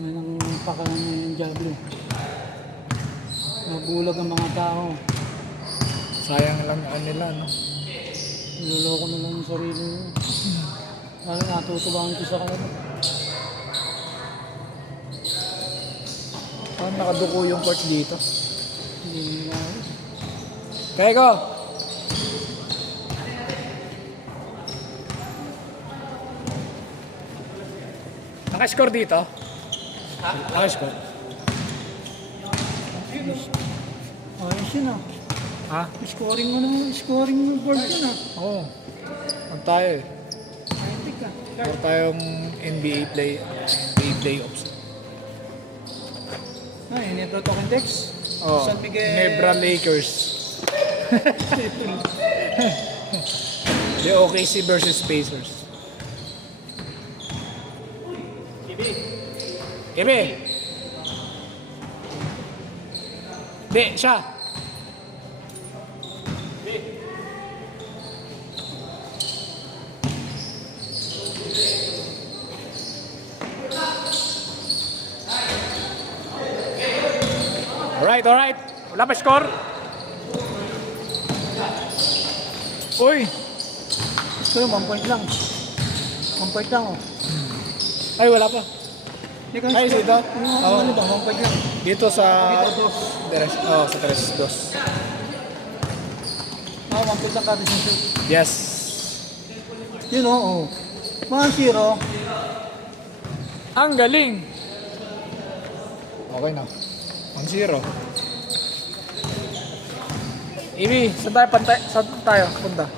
Yan ang pakalan ng Diablo. Nabulag ang mga tao. Sayang lang nila, no? Niloloko na lang yung sarili nyo. Parang natutubangan ko sa kanila. Parang nakaduko yung court dito. Hindi nila ayos. Kaya ko! Naka-score dito? Ha? Naka-score? Ayos yun ah. Ha? Scoring board yun ah. Oo. Huwag tayo eh. Scientific ah. Huwag tayong NBA playoffs. Ay, Nebra Token Dex. Oh, San Miguel. Nebra Lakers. The OKC versus Pacers. Ibe. Di, siya. Alright. Wala pa score? Uy! Ito, 1 point lang. 1 point lang oh. Ay, wala pa. Hindi ka Ay, score. dito? Ano ba? 1 point lang. Dito sa... Dito, dos. Sa tres, dos. 1 point lang kada sensor. Yes. Yun oh. 1-0. Ang galing! Okay na. 1-0. Ibi, saan tayo Saan tayo? Punta.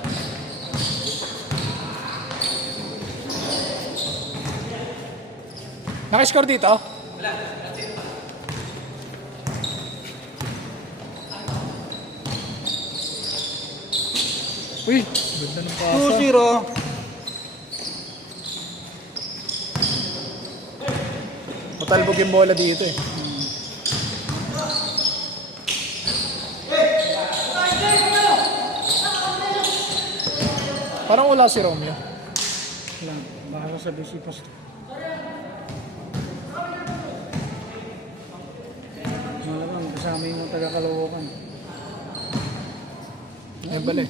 Naka-score dito? Wala. Uy, ganda ng pasa. 2-0. Matalbog yung bola dito eh. Parang wala si Romeo. Lang, baka sa bisipas. Malamang kasama yung taga-Caloocan. Ayun bali.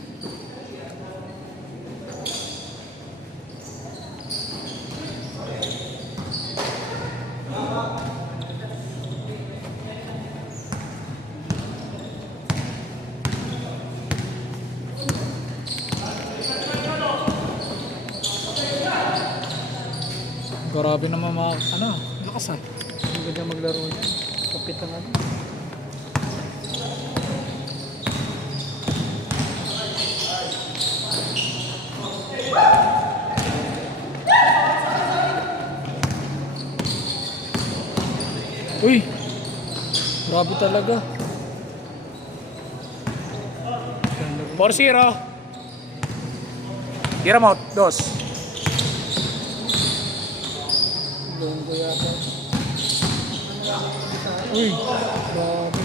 Grabe naman mga, lakas ah. Ang ganda maglaro niya. Kapit na nga. Uy! Grabe talaga. 4-0. Tira mo, dos. Doon ko yata. Uy! Grabe.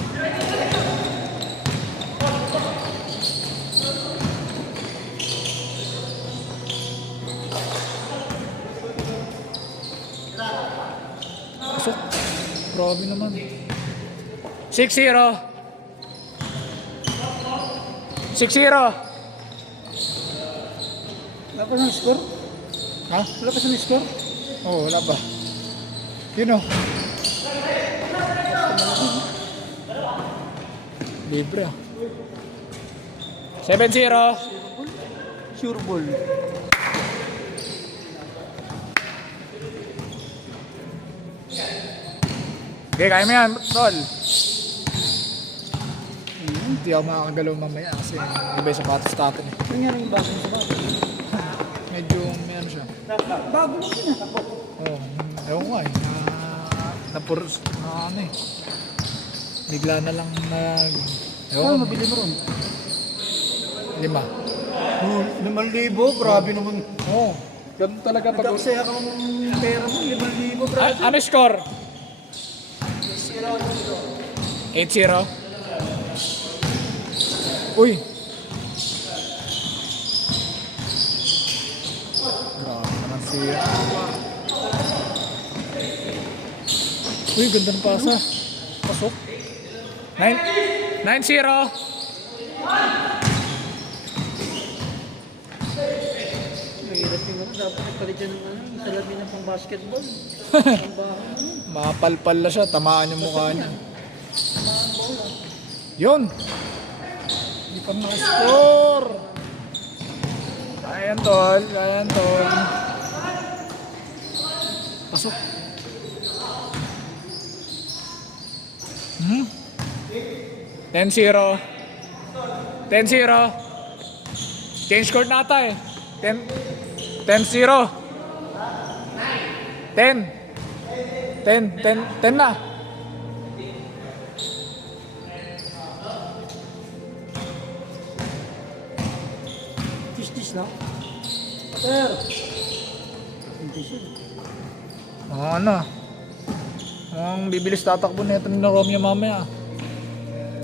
Pasok. Grabe naman. 6-0. 6-0. Wala pa ng score? Ha? Wala pa sa score? Oo, wala ba? Yun o. Libre ah. 7-0. Sure ball. Okay, kaya mo yan, tol. Hindi ako makakagalaw mamaya kasi iba yung sapatos natin eh. Nangyari yung bago sa bago. Medyo may ano siya. Bago mo yun ah. Oo, ewan ko eh. Ano eh. Bigla na lang nag... Ano Ewan, mabili mo ron? 5. 5,000? Grabe naman. Oo, ganun talaga pag... Nagkakasaya ka ng pera mo, 5,000 bro. Ano score? 8-0. Uy! Grabe naman siya. Uy, ganda ng pasa. Pasok. 9-0. Mahirap yung ano, dapat nagpalit dyan ng ano, yung salamin ng pang basketball. Ang bahay ano. Mapalpal na siya, tamaan yung mukha niya. Yun! Hindi pa ma-score! Kaya yan, tol. Kaya yan, tol. Pasok. 10-0. 10-0. Change court na ata eh. 10-0. 10 na. Tis-tis na. Sir! Hindi siya. Ano? Ang bibilis tatakbo na ito ni Romeo mamaya.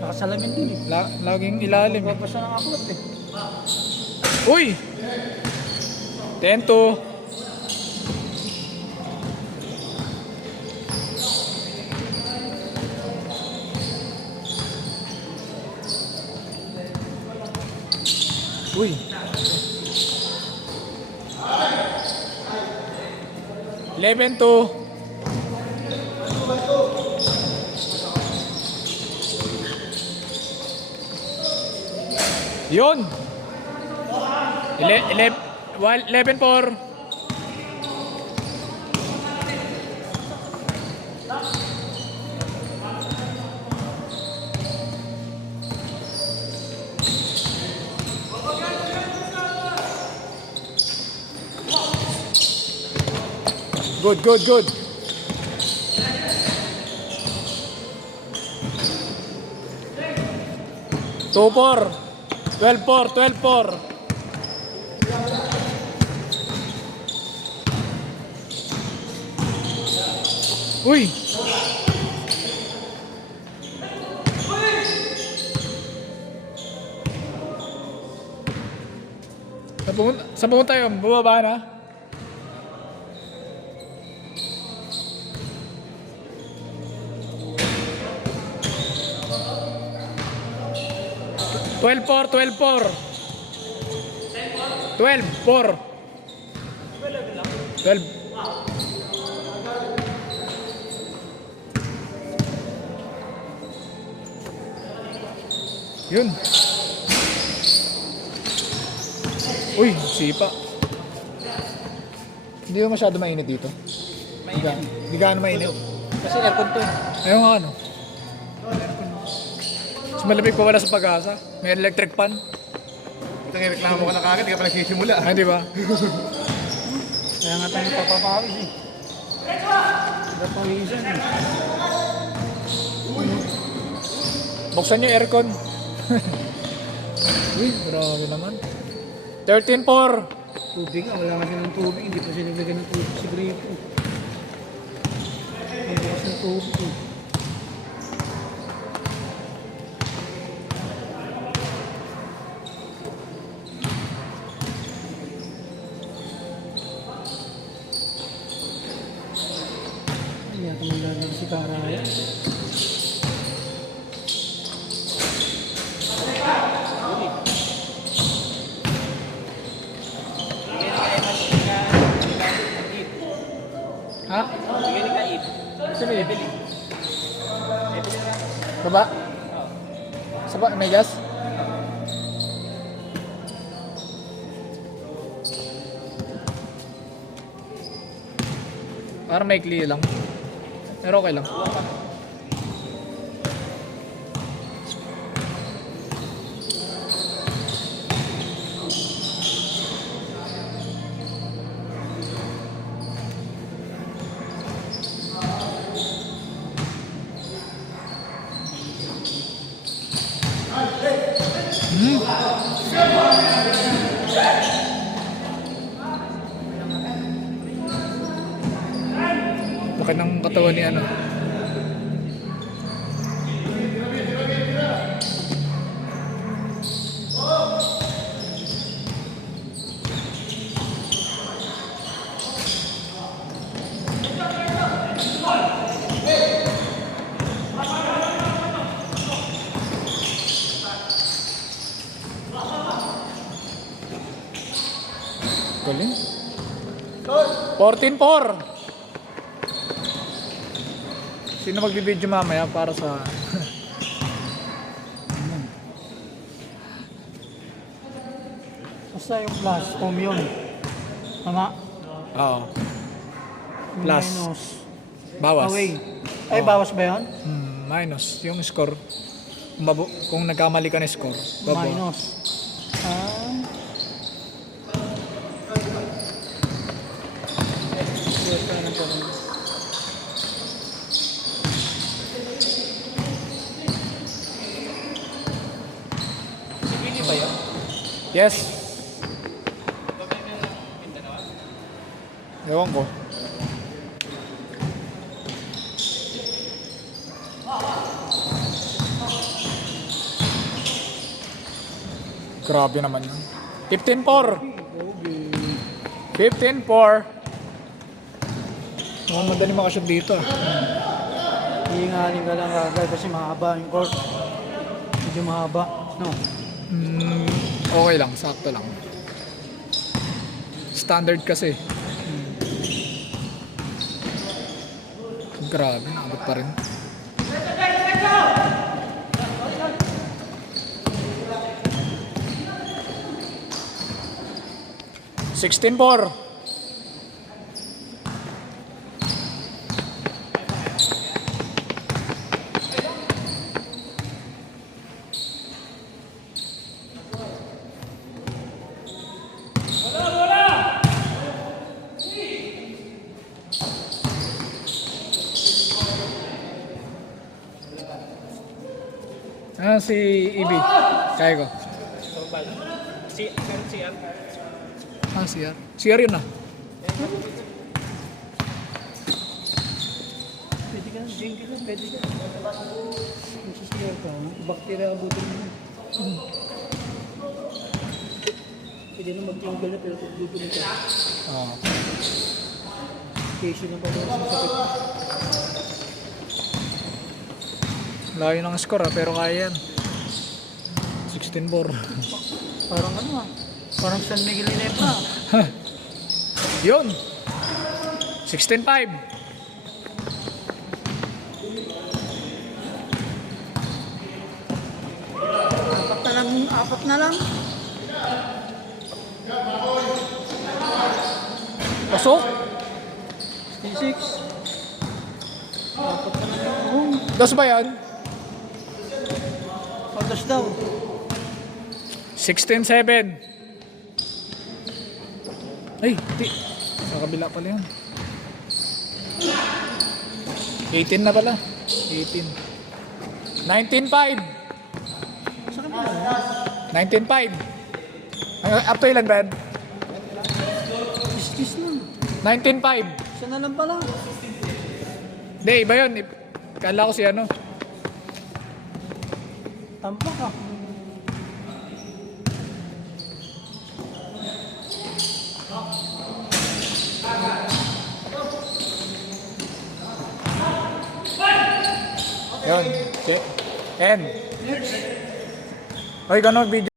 Nakasalamin din eh. Laging ilalim. Magbabasa ng aklat eh. Uy! 10-2. Uy! 11-2. Yun! 11-4. Good. 2-4. 12-4. Uy! Saan pumunta yun? Bumaba na? Twelve four. 12. Yun. Uy, sipa. Hindi ba masyado mainit dito? Hindi gaano mainit. Kasi aircon to eh. Ayaw nga ano. Mas malamig pa wala sa Pag-asa. May electric fan. Ito nga reklamo ka na kagad, di ka pa nagsisimula. Ay, di ba? Kaya nga tayo papapawis eh. Napawisan eh. Buksan nyo yung aircon. Uy, grabe naman. 13-4. Tubig ah, wala kasi ng tubig. Hindi pa sila nilagyan ng tubig si Gripo. Hindi kasi ng tubig eh. Hindi yata maglalagay si Karaya. Ha? Sino yun? Baba? Saba, may gas? Parang may clear lang. Pero okay lang. Laki ng katawan ni ano. Galing. 14-4. Sino magbibideo mamaya para sa... Basta yung plus, home yun. Tama? Oo. Plus. Minus. Bawas. Away. Ay, bawas ba yun? Minus. Yung score. Kung nagkamali ka na score. Baba. Minus. Yes. Ewan ko. Grabe naman yun. 15-4. 15-4. Mukhang madali makashoot dito. Hihingalin ka lang agad kasi mahaba yung court. Medyo mahaba. No? Okay lang, sakto lang. Standard kasi. Grabe, nakabot pa rin. $16-4. Si Ibi. Kaya ko. CR. CR yun ah. Pwede ka, jingle ka, pwede ka. Masisiyar ka, bakterya abutin mo. Pwede na mag-jingle na pero tutulog ka. Oo. Casey na pa doon sa sakit. Layo ng score ah, pero kaya yan. 16-4. Parang ano ah. Parang San Miguel Inepa. Yun. 16-5. Apat na lang. Pasok. 66. Apat na lang. Dos ba yan? Patos daw. 16-7. Ay, di. Sa kabila pala yan. 18 na pala. 18. 19-5. Sa kanila. 19-5. Up to ilan, Ben? Kiss na. 19-5. Isa na lang pala. Hindi, iba yun. Kala ko si ano. Tampak ah. Yun. N. Oy, gano'n video.